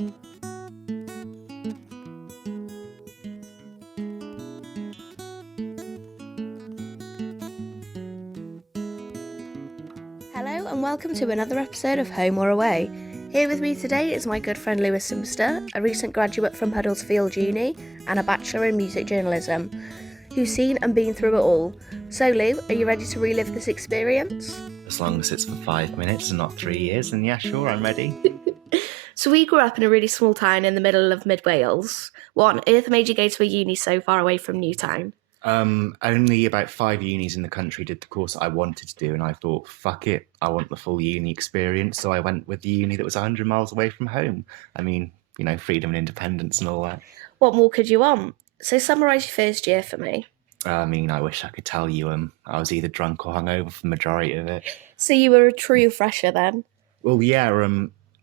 Hello and welcome to another episode of Home or Away. Here with me today is my good friend Simister, a recent graduate from Huddersfield Uni and a Bachelor in Music Journalism, who's seen and been through it all. So Lou, are you ready to relive this experience? As long as it's for 5 minutes and not 3 years, then yeah, sure, I'm ready. So we grew up in a really small town in the middle of mid-Wales. What on earth made you go to a uni so far away from Newtown? Only about 5 unis in the country did the course I wanted to do, and I thought, fuck it, I want the full uni experience, so I went with the uni that was 100 miles away from home. I mean, you know, freedom and independence and all that. What more could you want? So summarise your first year for me. I mean, I wish I could tell you I was either drunk or hungover for the majority of it. So you were a true fresher then? Well, yeah,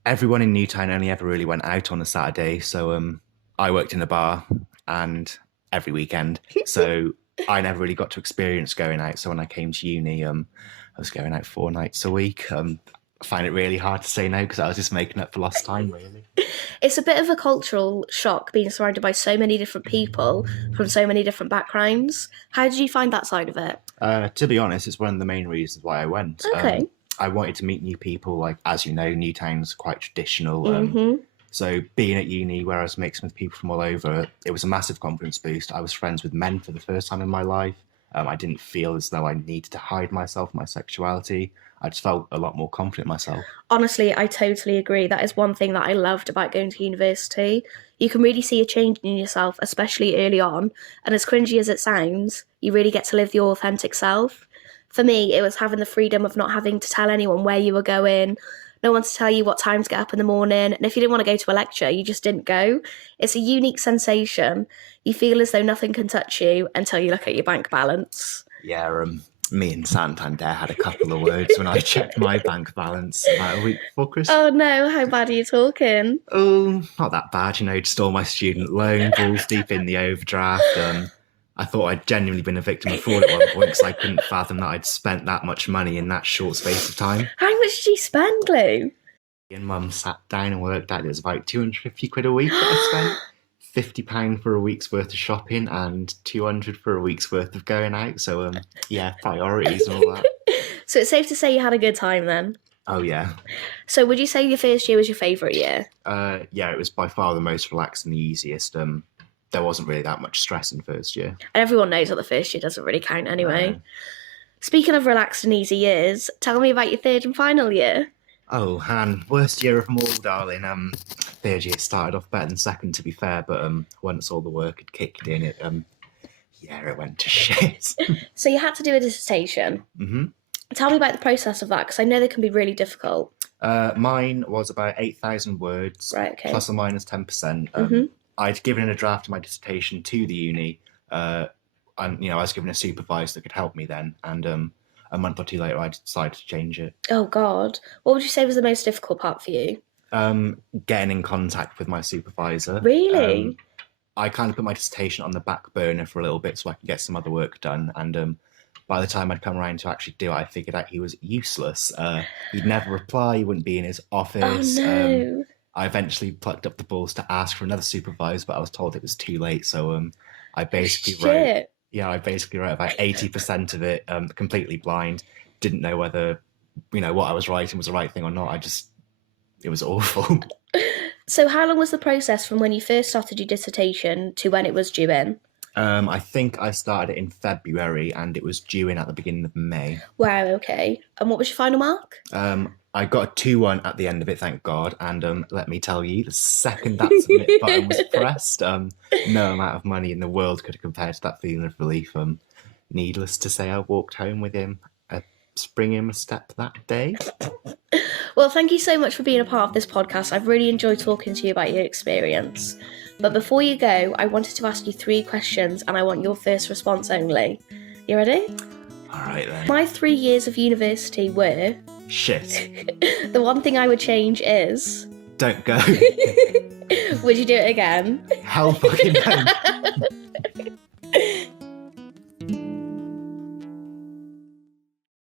everyone in Newtown only ever really went out on a Saturday, so I worked in a bar and every weekend, so I never really got to experience going out. So when I came to uni, I was going out 4 nights a week. I find it really hard to say no because I was just making up for lost time, really. It's a bit of a cultural shock being surrounded by so many different people from so many different backgrounds. How did you find that side of it? To be honest, it's one of the main reasons why I went. Okay. I wanted to meet new people. Like, as you know, Newtown's quite traditional. So being at uni where I was mixing with people from all over, it was a massive confidence boost. I was friends with men for the first time in my life. I didn't feel as though I needed to hide myself, my sexuality. I just felt a lot more confident in myself. Honestly, I totally agree. That is one thing that I loved about going to university. You can really see a change in yourself, especially early on. And as cringy as it sounds, you really get to live your authentic self. For me, it was having the freedom of not having to tell anyone where you were going, no one to tell you what time to get up in the morning, and if you didn't want to go to a lecture, you just didn't go. It's a unique sensation. You feel as though nothing can touch you until you look at your bank balance. Yeah, me and Santander had a couple of words when I checked my bank balance about a week before Christmas. Oh no, how bad are you talking? Oh, not that bad, you know, just all my student loan, balls deep in the overdraft. I thought I'd genuinely been a victim of fraud at one point because I couldn't fathom that I'd spent that much money in that short space of time. How much did you spend, Lou? And Mum sat down and worked out it was about 250 quid a week that I spent. £50 for a week's worth of shopping and 200 for a week's worth of going out. So, yeah, priorities and all that. So it's safe to say you had a good time then? Oh, yeah. So would you say your first year was your favourite year? Yeah, it was by far the most relaxed and the easiest. There wasn't really that much stress in first year. And everyone knows that the first year doesn't really count anyway. Speaking of relaxed and easy years, tell me about your third and final year. Oh, Han, worst year of them all, darling. Third year started off better than second, to be fair, but once all the work had kicked in, it went to shit. So you had to do a dissertation. Mm-hmm. Tell me about the process of that, because I know they can be really difficult. Mine was about 8,000 words, right, okay. Plus or minus 10%. I'd given in a draft of my dissertation to the uni, and I was given a supervisor that could help me then, and a month or two later I decided to change it. Oh God. What would you say was the most difficult part for you? Getting in contact with my supervisor. Really? I kind of put my dissertation on the back burner for a little bit so I could get some other work done, and by the time I'd come around to actually do it, I figured out he was useless. He'd never reply, he wouldn't be in his office. Oh no. I eventually plucked up the balls to ask for another supervisor, but I was told it was too late. So I basically wrote about 80% of it completely blind. Didn't know whether, what I was writing was the right thing or not. It was awful. So how long was the process from when you first started your dissertation to when it was due in? I think I started it in February and it was due in at the beginning of May. Wow, okay. And what was your final mark? I got a 2-1 at the end of it, thank God. And let me tell you, the second that submit button was pressed, no amount of money in the world could have compared to that feeling of relief. Needless to say, I walked home with him a spring in my step that day. Well, thank you so much for being a part of this podcast. I've really enjoyed talking to you about your experience. But before you go, I wanted to ask you 3 questions and I want your first response only. You ready? All right then. My 3 years of university were... Shit. The one thing I would change is... Don't go. Would you do it again? Hell fucking no.